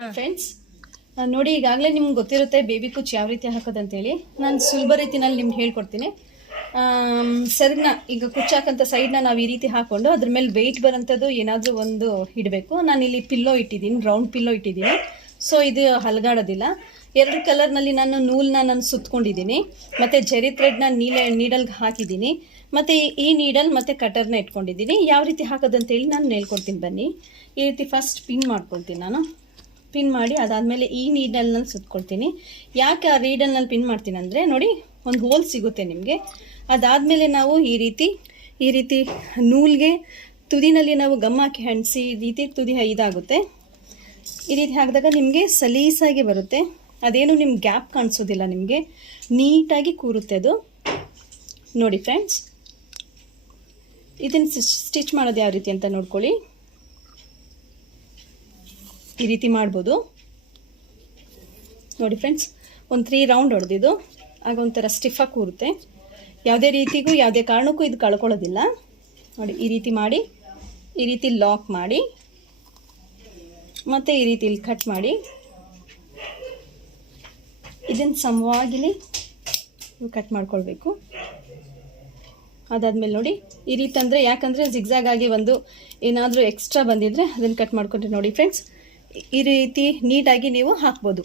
Friends ನೋಡಿ, ಈಗಾಗಲೇ ನಿಮ್ಗೆ ಗೊತ್ತಿರುತ್ತೆ ಬೇಬಿ ಕುಚ್ ಯಾವ ರೀತಿ ಹಾಕೋದಂತೇಳಿ. ನಾನು ಸುಲಭ ರೀತಿನಲ್ಲಿ ನಿಮ್ಗೆ ಹೇಳ್ಕೊಡ್ತೀನಿ. ಸರಿನ ಈಗ ಕುಚ್ಚಾಕಂಥ ಸೈಡ್ನ ನಾವು ಈ ರೀತಿ ಹಾಕ್ಕೊಂಡು ಅದ್ರ ಮೇಲೆ ವೆಯ್ಟ್ ಬರೋಂಥದ್ದು ಏನಾದರೂ ಒಂದು ಇಡಬೇಕು. ನಾನಿಲ್ಲಿ ಪಿಲ್ಲೋ ಇಟ್ಟಿದ್ದೀನಿ, ರೌಂಡ್ ಪಿಲ್ಲೋ ಇಟ್ಟಿದ್ದೀನಿ. ಸೊ ಇದು ಹಲಗಾಡೋದಿಲ್ಲ. 2 ಕಲರ್ನಲ್ಲಿ ನಾನು ಸುತ್ಕೊಂಡಿದ್ದೀನಿ. ಮತ್ತು ಜರಿ ಥ್ರೆಡ್ನ ನೀಡಲ್ಗೆ ಹಾಕಿದ್ದೀನಿ. ಮತ್ತು ಈ ನೀಡಲ್ ಮತ್ತು ಕಟರ್ನ ಇಟ್ಕೊಂಡಿದ್ದೀನಿ. ಯಾವ ರೀತಿ ಹಾಕೋದಂತೇಳಿ ನಾನು ಹೇಳ್ಕೊಡ್ತೀನಿ ಬನ್ನಿ. ಈ ರೀತಿ ಫಸ್ಟ್ ಪಿನ್ ಮಾಡ್ಕೊಳ್ತೀನಿ. ನಾನು ಪಿನ್ ಮಾಡಿ ಅದಾದಮೇಲೆ ಈ ನೀಡಲ್ನಲ್ಲಿ ಸುತ್ಕೊಳ್ತೀನಿ. ಯಾಕೆ ಆ ನೀಡಲ್ನಲ್ಲಿ ಪಿನ್ ಮಾಡ್ತೀನಿ ಅಂದರೆ ನೋಡಿ, ಒಂದು ಹೋಲ್ ಸಿಗುತ್ತೆ ನಿಮಗೆ. ಅದಾದಮೇಲೆ ನಾವು ಈ ರೀತಿ ನೂಲ್ಗೆ ತುದಿನಲ್ಲಿ ನಾವು ಗಮ್ ಹಾಕಿ ಅಂಟಿಸಿ ಈ ರೀತಿ ತುದಿ ಇದಾಗುತ್ತೆ. ಈ ರೀತಿ ಹಾಕಿದಾಗ ನಿಮಗೆ ಸಲೀಸಾಗಿ ಬರುತ್ತೆ. ಅದೇನು ನಿಮ್ಗೆ ಗ್ಯಾಪ್ ಕಾಣಿಸೋದಿಲ್ಲ, ನಿಮಗೆ ನೀಟಾಗಿ ಕೂರುತ್ತೆ ಅದು. ನೋಡಿ ಫ್ರೆಂಡ್ಸ್, ಇದನ್ನು ಸ್ಟಿಚ್ ಮಾಡೋದು ಯಾವ ರೀತಿ ಅಂತ ನೋಡ್ಕೊಳ್ಳಿ. ಈ ರೀತಿ ಮಾಡ್ಬೋದು ನೋಡಿ ಫ್ರೆಂಡ್ಸ್. ಒಂದು 3 ರೌಂಡ್ ಹೊಡೆದಿದ್ದು ಆಗ ಒಂಥರ ಸ್ಟಿಫಾಗಿ ಕೂರುತ್ತೆ. ಯಾವುದೇ ರೀತಿಗೂ ಯಾವುದೇ ಕಾರಣಕ್ಕೂ ಇದು ಕಳ್ಕೊಳ್ಳೋದಿಲ್ಲ. ನೋಡಿ, ಈ ರೀತಿ ಮಾಡಿ, ಈ ರೀತಿ ಲಾಕ್ ಮಾಡಿ, ಮತ್ತು ಈ ರೀತಿ ಇಲ್ಲಿ ಕಟ್ ಮಾಡಿ, ಇದನ್ನು ಸಮವಾಗಿಲಿ ಕಟ್ ಮಾಡ್ಕೊಳ್ಬೇಕು. ಅದಾದಮೇಲೆ ನೋಡಿ ಈ ರೀತಿ ಅಂದರೆ, ಯಾಕಂದರೆ ಜಿಗ್ಜಾಗ್ ಆಗಿ ಒಂದು ಏನಾದರೂ ಎಕ್ಸ್ಟ್ರಾ ಬಂದಿದ್ದರೆ ಅದನ್ನು ಕಟ್ ಮಾಡ್ಕೊಂಡ್ರೆ ನೋಡಿ ಫ್ರೆಂಡ್ಸ್, ಈ ರೀತಿ ನೀಟಾಗಿ ನೀವು ಹಾಕ್ಬೋದು.